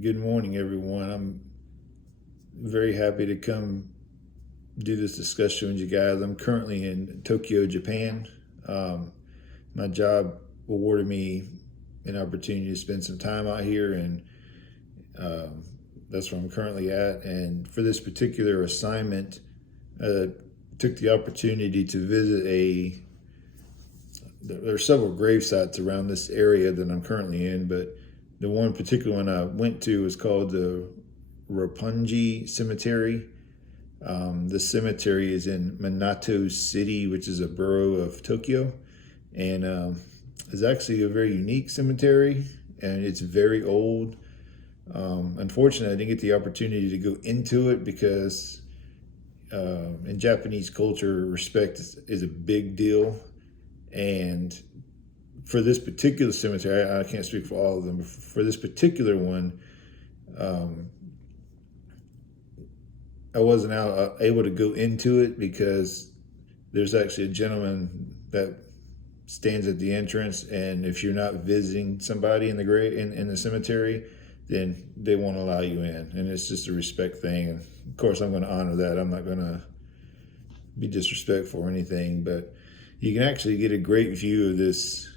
Good morning, everyone. I'm very happy to come do this discussion with you guys. I'm currently in Tokyo, Japan. My job awarded me an opportunity to spend some time out here, and that's where I'm currently at. And for this particular assignment, took the opportunity to visit there are several grave sites around this area that I'm currently in, but the one particular one I went to is called the Roppongi Cemetery. The cemetery is in Minato City, which is a borough of Tokyo, and it's actually a very unique cemetery, and it's very old. Unfortunately, I didn't get the opportunity to go into it because in Japanese culture, respect is a big deal. And for this particular cemetery, I can't speak for all of them, but for this particular one, I wasn't able to go into it because there's actually a gentleman that stands at the entrance, and if you're not visiting somebody in the grave in the cemetery, then they won't allow you in, and it's just a respect thing. And of course, I'm going to honor that. I'm not going to be disrespectful or anything, but you can actually get a great view of this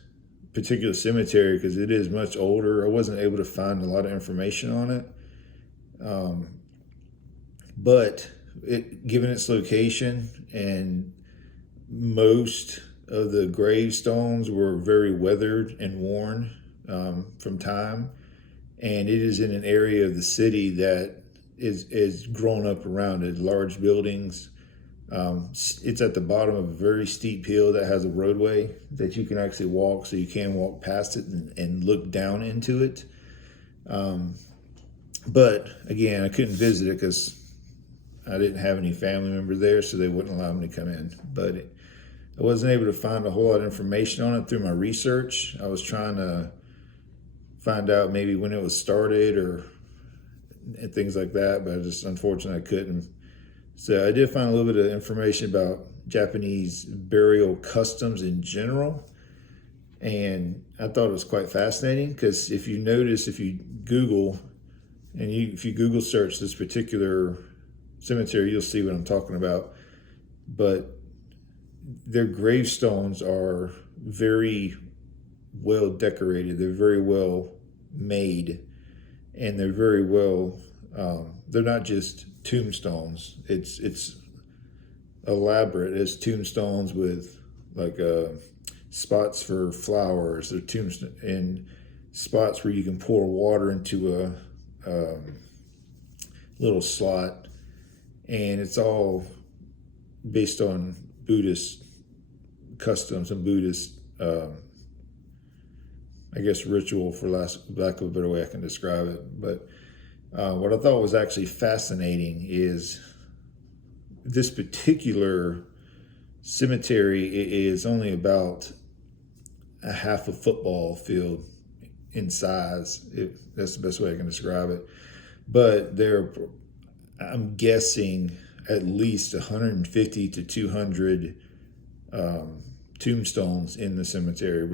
particular cemetery because it is much older. I wasn't able to find a lot of information on it, but given its location, and most of the gravestones were very weathered and worn from time, and it is in an area of the city that is grown up around it, large buildings. It's at the bottom of a very steep hill that has a roadway that you can actually walk, so you can walk past it and look down into it. But again, I couldn't visit it because I didn't have any family members there, so they wouldn't allow me to come in. But I wasn't able to find a whole lot of information on it through my research. I was trying to find out maybe when it was started and things like that, but unfortunately I couldn't. So I did find a little bit of information about Japanese burial customs in general, and I thought it was quite fascinating because if you notice, if you Google if you Google search this particular cemetery, you'll see what I'm talking about. But their gravestones are very well decorated. They're very well made, and they're very well. They're not just tombstones. It's elaborate as tombstones with like spots for flowers, or tombstone and spots where you can pour water into a little slot, and it's all based on Buddhist customs and Buddhist I guess ritual, for lack of a better way I can describe it. But what I thought was actually fascinating is this particular cemetery is only about a half a football field in size. That's the best way I can describe it. But I'm guessing, at least 150 to 200 tombstones in the cemetery,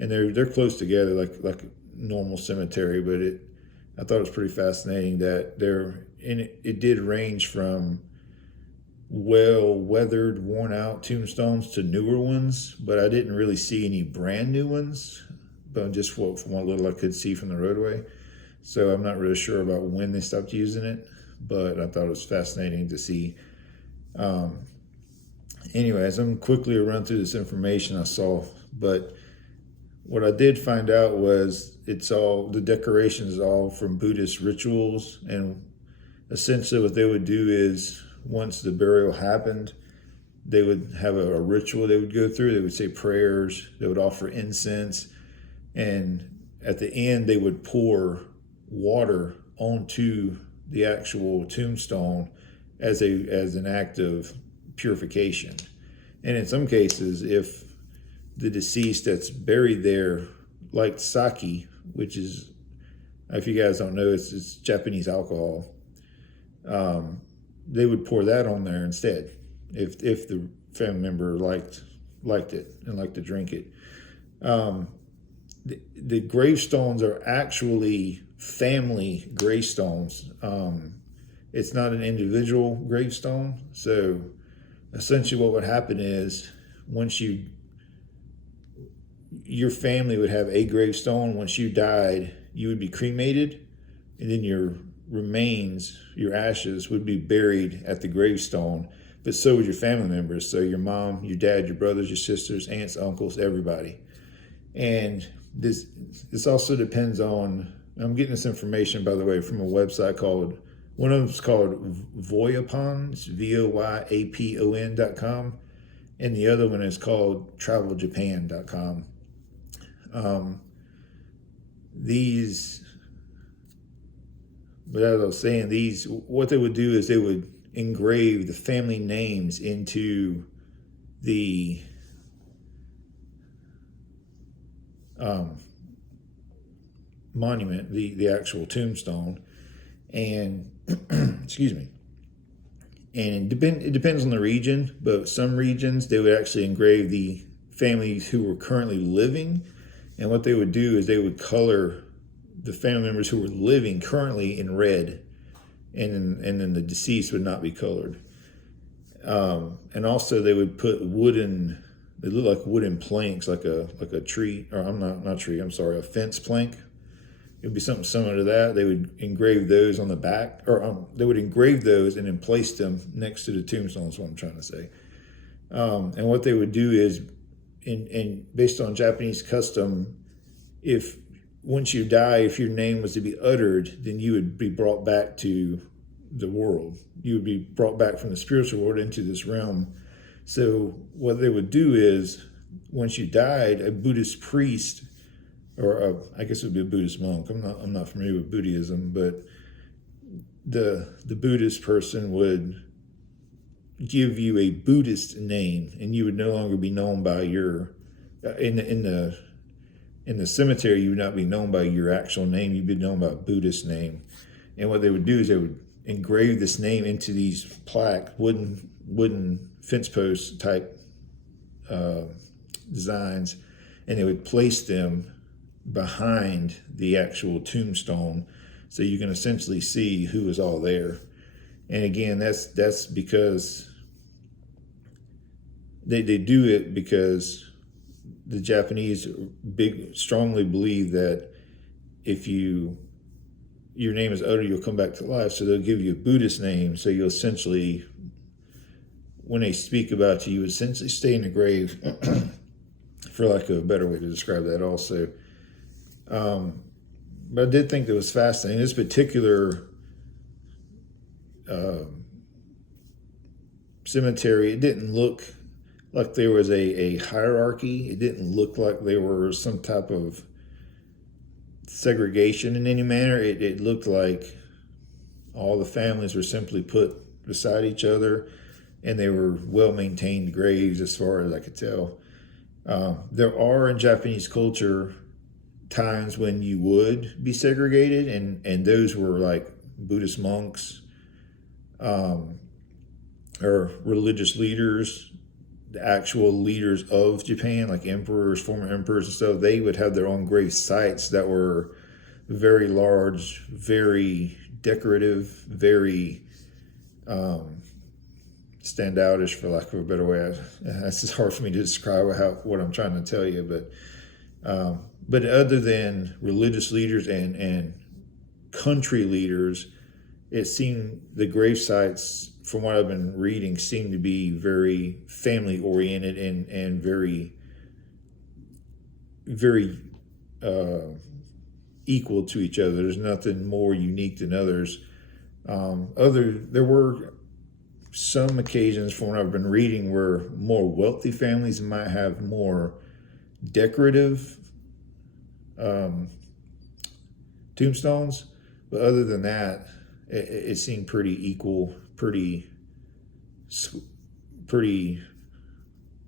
and they're close together like a normal cemetery, but I thought it was pretty fascinating that it did range from well-weathered, worn-out tombstones to newer ones, but I didn't really see any brand new ones, but just from what little I could see from the roadway. So I'm not really sure about when they stopped using it, but I thought it was fascinating to see. Anyways, I'm quickly run through this information I saw, but what I did find out was the decorations is all from Buddhist rituals, and essentially what they would do is once the burial happened, they would have a ritual they would go through. They would say prayers, they would offer incense, and at the end they would pour water onto the actual tombstone as an act of purification. And in some cases, if the deceased that's buried there liked sake, which is, if you guys don't know, it's Japanese alcohol, they would pour that on there instead if the family member liked it and liked to drink it. The gravestones are actually family gravestones. It's not an individual gravestone. So essentially what would happen is once your family would have a gravestone. Once you died, you would be cremated, and then your remains, your ashes, would be buried at the gravestone. But so would your family members. So your mom, your dad, your brothers, your sisters, aunts, uncles, everybody. And this also depends on, I'm getting this information, by the way, from a website called, one of them is called Voyapon, VOYAPON.com, and the other one is called TravelJapan.com. But as I was saying, what they would do is they would engrave the family names into the monument, the actual tombstone, and excuse me. And it depends on the region, but some regions they would actually engrave the families who were currently living, and what they would do is they would color the family members who were living currently in red, and then the deceased would not be colored. And also they would put they look like wooden planks, like a tree, or a fence plank. It would be something similar to that. They would engrave those on the back, or they would engrave those and then place them next to the tombstone, is what I'm trying to say. And what they would do is, based on Japanese custom, once you die, if your name was to be uttered, then you would be brought back to the world. You would be brought back from the spiritual world into this realm. So what they would do is, once you died, a Buddhist priest, or I guess it would be a Buddhist monk. I'm not familiar with Buddhism, but the Buddhist person would give you a Buddhist name, and you would no longer be known by your in the cemetery. You would not be known by your actual name. You'd be known by a Buddhist name. And what they would do is they would engrave this name into these wooden fence post type designs, and they would place them behind the actual tombstone, so you can essentially see who is all there. And again, that's because they do it because the Japanese strongly believe that if your name is uttered, you'll come back to life. So they'll give you a Buddhist name. So you'll essentially, when they speak about you, you would essentially stay in the grave, for lack of a better way to describe that also. But I did think that was fascinating. This particular cemetery, it didn't look like there was a hierarchy. It didn't look like there was some type of segregation in any manner. It looked like all the families were simply put beside each other, and they were well-maintained graves as far as I could tell. There are, in Japanese culture, times when you would be segregated, and those were like Buddhist monks, or religious leaders, the actual leaders of Japan, like emperors, former emperors and stuff. They would have their own grave sites that were very large, very decorative, very standoutish, for lack of a better way. It's just hard for me to describe what I'm trying to tell you, but other than religious leaders and country leaders, it seemed the grave sites, from what I've been reading, seem to be very family oriented and very, very equal to each other. There's nothing more unique than others. There were some occasions, from what I've been reading, where more wealthy families might have more decorative tombstones, but other than that, it seemed pretty equal, pretty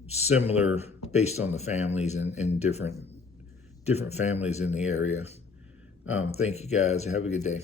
similar based on the families and different families in the area. Thank you guys. Have a good day.